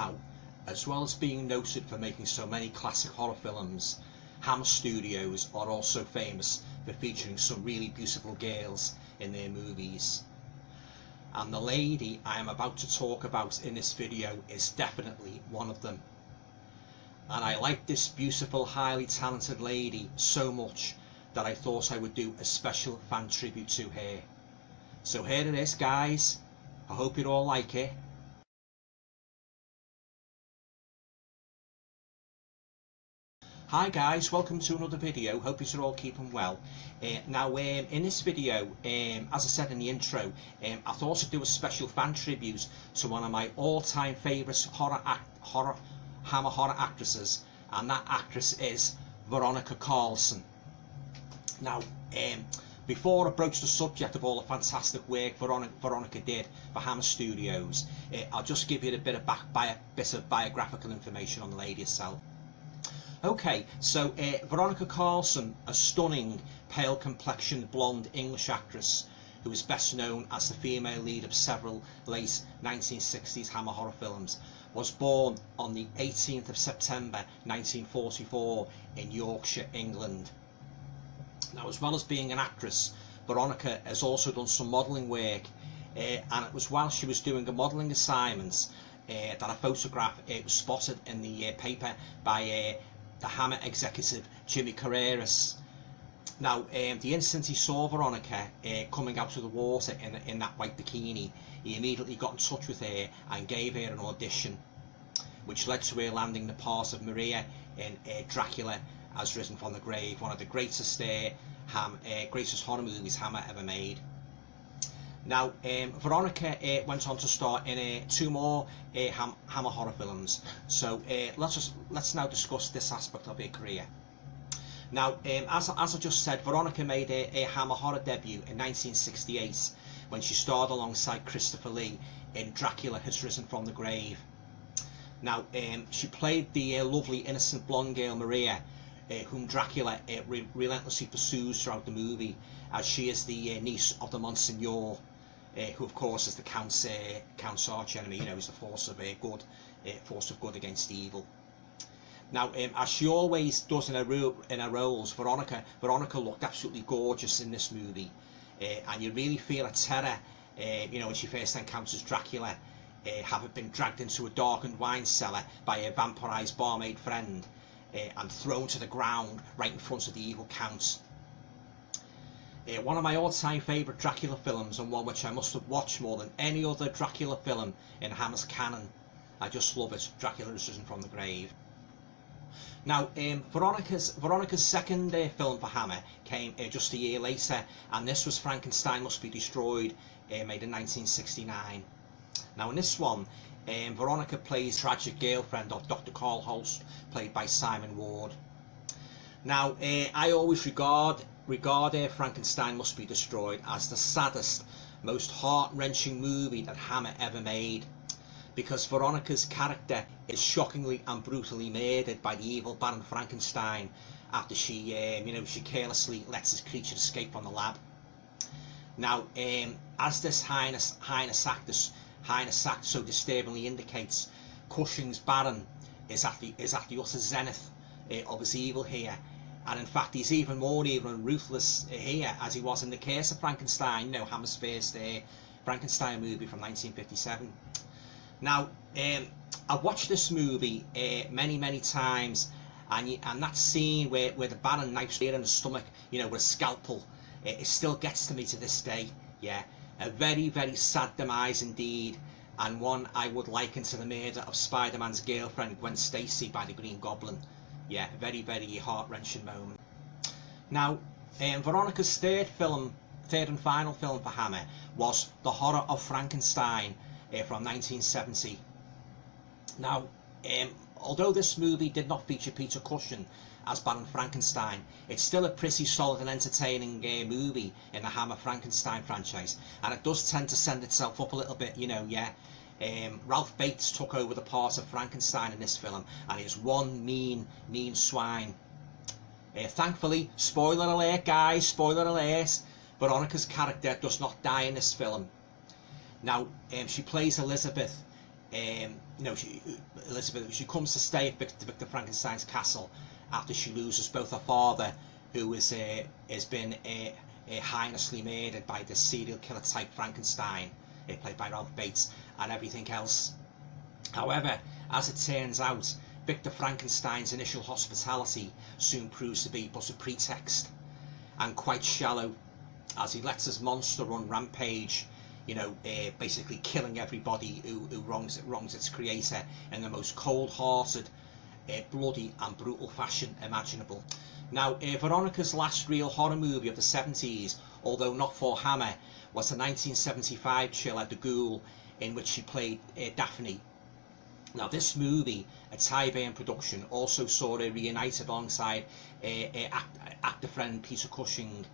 Now, as well as being noted for making so many classic horror films, Hammer Studios are also famous for featuring some really beautiful girls in their movies. And the lady I am about to talk about in this video is definitely one of them. And I like this beautiful, highly talented lady so much that I thought I would do a special fan tribute to her. So here it is, guys. I hope you all like it. Hi guys, welcome to another video. Hope you're all keeping well. Now in this video, as I said in the intro, I thought I'd do a special fan tribute to one of my all-time favourite Hammer horror actresses, and that actress is Veronica Carlson. Now, before I broach the subject of all the fantastic work Veronica did for Hammer Studios, I'll just give you a bit of biographical information on the lady herself. Okay, so Veronica Carlson, a stunning, pale-complexioned blonde English actress who is best known as the female lead of several late 1960s Hammer horror films, was born on the 18th of September 1944 in Yorkshire, England. Now, as well as being an actress, Veronica has also done some modelling work, and it was while she was doing a modelling assignment that a photograph was spotted in the paper by the Hammer executive Jimmy Carreras. Now, the instant he saw Veronica coming out of the water in that white bikini, he immediately got in touch with her and gave her an audition, which led to her landing the part of Maria in Dracula as Risen from the Grave, one of the greatest horror movies Hammer ever made. Now, Veronica went on to star in 2 more Hammer horror films. So let's now discuss this aspect of her career. Now, as I just said, Veronica made a Hammer horror debut in 1968 when she starred alongside Christopher Lee in Dracula Has Risen from the Grave. Now, she played the lovely innocent blonde girl Maria, whom Dracula relentlessly pursues throughout the movie, as she is the niece of the Monsignor, who of course is the Count's arch enemy. You know, he's the force of good against evil. Now, as she always does in her roles, Veronica looked absolutely gorgeous in this movie, and you really feel a terror, you know, when she first encounters Dracula, having been dragged into a darkened wine cellar by a vampirised barmaid friend, and thrown to the ground right in front of the evil Count. One of my all-time favourite Dracula films, and one which I must have watched more than any other Dracula film in Hammer's canon. I just love it. Dracula Has Risen from the Grave. Now, Veronica's second film for Hammer came just a year later, and this was Frankenstein Must Be Destroyed, made in 1969. Now, in this one, Veronica plays the tragic girlfriend of Dr. Carl Holst, played by Simon Ward. Now, I always regard Frankenstein Must Be Destroyed as the saddest, most heart-wrenching movie that Hammer ever made, because Veronica's character is shockingly and brutally murdered by the evil Baron Frankenstein after she carelessly lets his creature escape from the lab. Now, as this heinous act so disturbingly indicates, Cushing's Baron is at the utter zenith of his evil here. And in fact, he's even more evil and ruthless here as he was in The Curse of Frankenstein, you know, Hammer's first Frankenstein movie from 1957. Now, I've watched this movie many times, and that scene where the Baron knifes her in the stomach, you know, with a scalpel, it still gets to me to this day. Yeah, a very sad demise indeed, and one I would liken to the murder of Spider-Man's girlfriend Gwen Stacy by the Green Goblin. Yeah, very heart-wrenching moment. Now, Veronica's third and final film for Hammer was The Horror of Frankenstein from 1970. Now, although this movie did not feature Peter Cushing as Baron Frankenstein, it's still a pretty solid and entertaining movie in the Hammer Frankenstein franchise, and it does tend to send itself up a little bit, you know. Yeah, Ralph Bates took over the part of Frankenstein in this film, and he's one mean swine. Thankfully, spoiler alert guys, spoiler alert, Veronica's character does not die in this film. Now, she plays Elizabeth, Elizabeth, she comes to stay at Victor Frankenstein's castle after she loses both her father, who has been heinously murdered by the serial killer type Frankenstein, played by Ralph Bates, and everything else. However, as it turns out, Victor Frankenstein's initial hospitality soon proves to be but a pretext, and quite shallow, as he lets his monster run rampage, basically killing everybody who wrongs its creator in the most cold-hearted, bloody and brutal fashion imaginable. Now, Veronica's last real horror movie of the 70s, although not for Hammer, was the 1975 thriller The Ghoul, in which she played Daphne. Now, this movie, a Thai-Bayan production, also saw her reunited alongside actor friend Peter Cushing.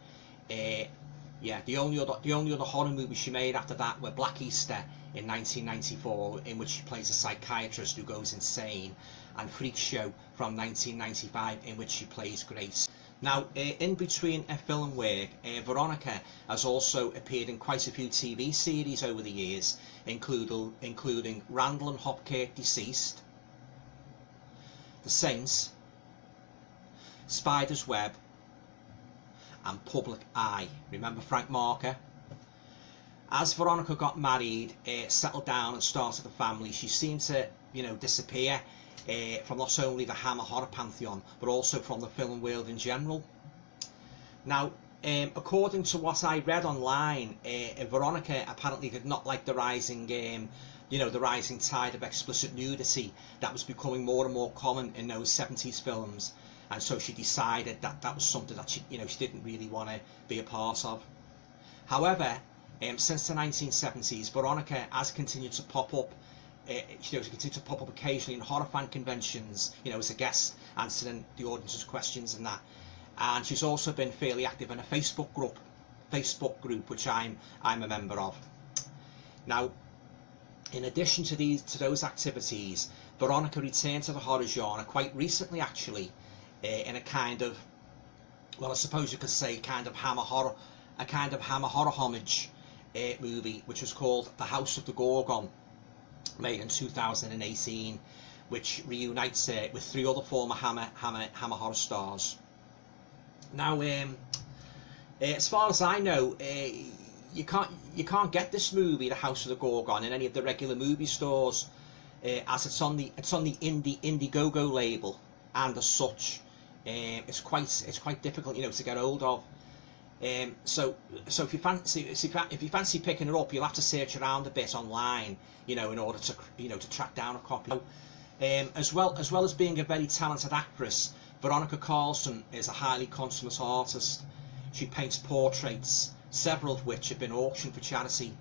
The only other horror movies she made after that were Black Easter in 1994, in which she plays a psychiatrist who goes insane, and Freak Show from 1995, in which she plays Grace. Now, in between her film work, Veronica has also appeared in quite a few TV series over the years, including Randall and Hopkirk Deceased, The Saints, Spider's Web, and Public Eye. Remember Frank Marker? As Veronica got married, settled down and started a family, she seemed to, disappear from not only the Hammer horror pantheon, but also from the film world in general. Now, according to what I read online, Veronica apparently did not like the rising, the rising tide of explicit nudity that was becoming more and more common in those 70s films, and so she decided that that was something that she didn't really want to be a part of. However, since the 1970s, Veronica has continued to pop up. She continued to pop up occasionally in horror fan conventions, as a guest, answering the audience's questions and that. And she's also been fairly active in a Facebook group, which I'm a member of. Now, in addition to those activities, Veronica returned to the horror genre quite recently, actually, in a kind of, well, I suppose you could say, kind of Hammer horror homage movie, which was called The House of the Gorgon, made in 2018, which reunites with 3 other former Hammer horror stars. Now, as far as I know, you can't get this movie, The House of the Gorgon, in any of the regular movie stores, as it's on the Indiegogo label, and as such, it's quite difficult, to get hold of. So if you fancy picking it up, you'll have to search around a bit online, in order to to track down a copy. As well as being a very talented actress, Veronica Carlson is a highly consummate artist. She paints portraits, several of which have been auctioned for charity.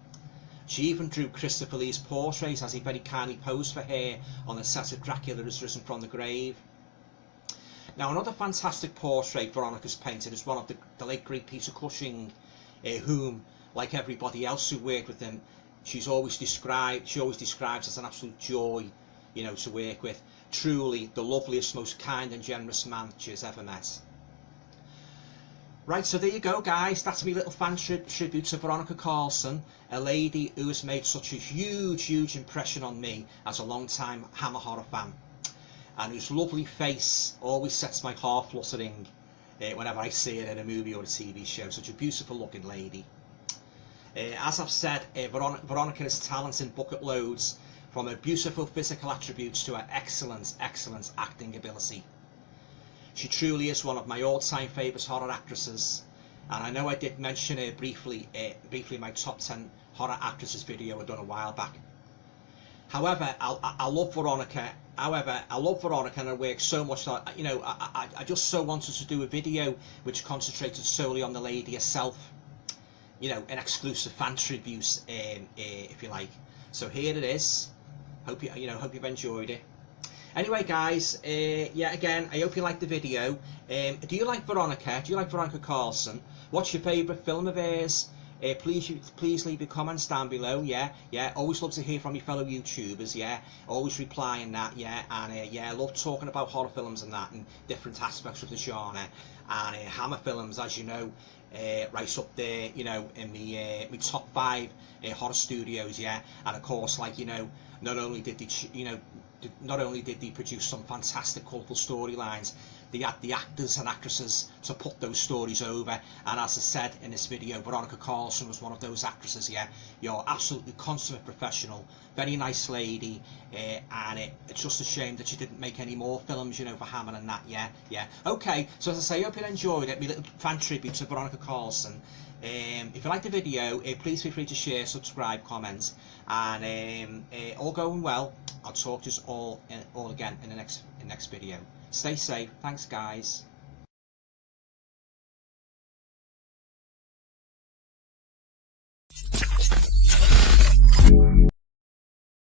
She even drew Christopher Lee's portrait as he very kindly posed for her on the set of Dracula Has Risen from the Grave. Now, another fantastic portrait Veronica's painted is one of the late great Peter Cushing, whom, like everybody else who worked with him, she always describes as an absolute joy, to work with. Truly the loveliest, most kind and generous man she has ever met. Right, so there you go, guys. That's my little fan tribute to Veronica Carlson, a lady who has made such a huge impression on me as a long-time Hammer horror fan, and whose lovely face always sets my heart fluttering whenever I see her in a movie or a TV show. Such a beautiful looking lady. As I've said, Veronica has talent in bucket loads, from her beautiful physical attributes to her excellent acting ability. She truly is one of my all-time favourite horror actresses, and I know I did mention her briefly in my top 10 horror actresses video I done a while back. However, I love Veronica. And her work so much that I just so wanted to do a video which concentrated solely on the lady herself. An exclusive fan tribute, if you like. So here it is. Hope you've enjoyed it. Anyway, guys, again, I hope you liked the video. Do you like Veronica? Do you like Veronica Carlson? What's your favourite film of hers? Please leave your comments down below. Always love to hear from your fellow YouTubers. Always replying that. And I love talking about horror films and that, and different aspects of the genre. And Hammer films, as you know, right up there, in my top 5 horror studios. And of course, not only did they, not only did they produce some fantastic, colourful storylines, they had the actors and actresses to put those stories over. And as I said in this video, Veronica Carlson was one of those actresses. Yeah, you're absolutely consummate professional, very nice lady, and it's just a shame that she didn't make any more films, for Hammer and that. Yeah. Okay, so as I say, I hope you enjoyed it, my little fan tribute to Veronica Carlson. If you liked the video, please feel free to share, subscribe, comment, and all going well. I'll talk to you all again in the next video. Stay safe. Thanks, guys.